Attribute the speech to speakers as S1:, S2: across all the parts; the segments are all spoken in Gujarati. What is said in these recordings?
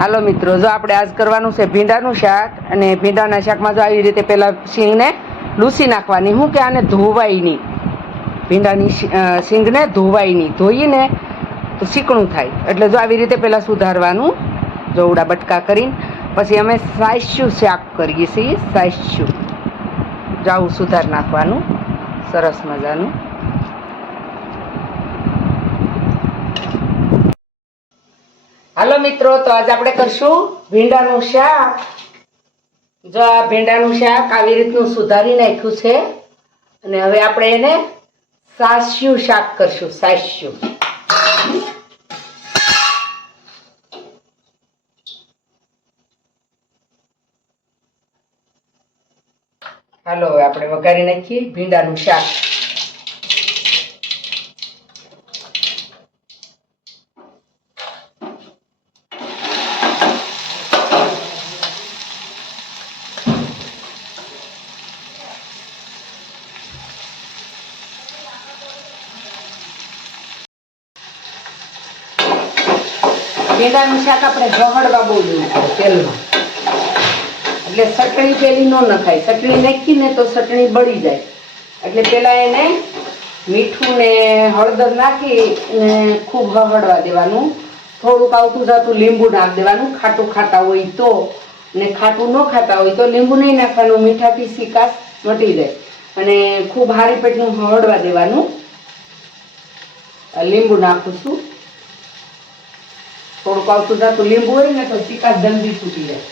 S1: હાલો મિત્રો, જો આપણે આજ કરવાનું છે ભીંડાનું શાક અને ભીંડાના શાકમાં જો આવી રીતે પહેલાં શીંગને લૂસી નાખવાની. હું કે આને ધોવાય નહીં ભીંડાની શીંગને ધોવાય નહીં ધોઈને તો શીકણું થાય. એટલે જો આવી રીતે પહેલાં સુધારવાનું. જોવડા બટકા કરીને. પછી અમે સાયસ્યું શાક કરીએ છીએ. સાયસ્યું જાવું સુધાર નાખવાનું. સરસ મજાનું. હાલો મિત્રો, તો આજે આપણે કરશું ભીંડાનું શાક. જો આ ભીંડાનું શાક આવી રીતનું સુધારી નાખ્યું છે, અને હવે આપણે એને સાસ્યું શાક કરશું, સાસ્યું. હાલો, હવે આપણે વઘારી નાખીએ ભીંડાનું શાક. ભીંડાનું શાક આપણે ગહડવા બહુ જોઈએ તેલમાં. એટલે ચટણી પેલી ન નખાય. ચટણી નાખીને તો ચટણી બળી જાય. એટલે પેલા એને મીઠું ને હળદર નાખી ને ખૂબ હળવા દેવાનું. થોડુંક આવતું જતું લીંબુ નાખ દેવાનું. ખાટું ખાતા હોય તો. ને ખાટું ન ખાતા હોય તો લીંબુ નહીં નાખવાનું. મીઠાથી સિકાસ મટી જાય. અને ખૂબ હારી પેટનું હળવા દેવાનું. લીંબુ નાખું છું. થોડુંક આવતું જતું લીંબુ હોય ને તો સિકાસ જલ્દી છૂટી જાય.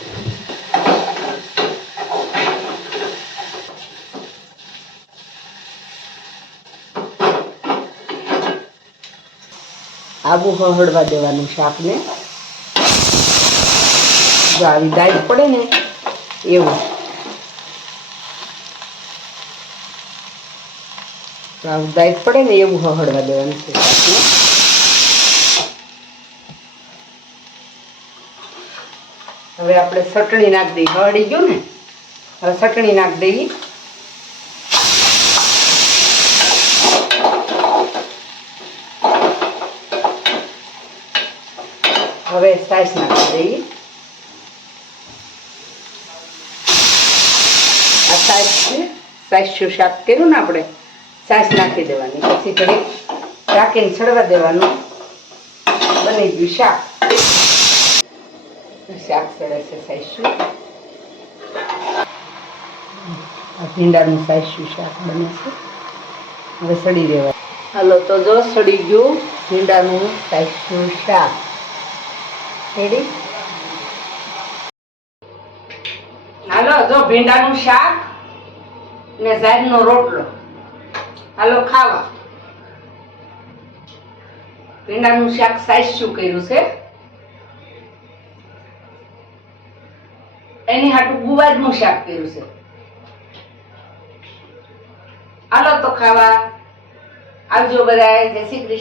S1: આબુ હળવા દેવાનું શાકને. જો આવી ડાઈટ પડે ને, એવું. તો આવું દાઈ પડે ને, એવું હળવા દેવાનું છે શાકને. હવે આપણે ચટણી નાખી દઈએ. હળી ગયું ને? હવે ચટણી નાખી દઈએ. હવે સાઈસ નાખી દઈએ. આ સાઈસ છે. સાઈસનું શાક કર્યું ને આપણે? સાઈસ નાખી દેવાની. પછી ઘડી રાખીને સડવા દેવાનું. બની ગયું શાક. ભીંડાનું સાઈસું શાક બને છે. હવે સડી દેવા હાલો, તો જો સડી ગયું ભીંડાનું સાઈસું શાક. રેડી હાલો, જો ભીંડાનું શાક ને ઝાડનો રોટલો. હાલો, ખાવા. ભીંડાનું શાક સાઈઝ શું કર્યું છે. એની હાટું ગુવારનું શાક કર્યું છે. આલો તો ખાવા. આવજો બધાય. જય શ્રી કૃષ્ણ.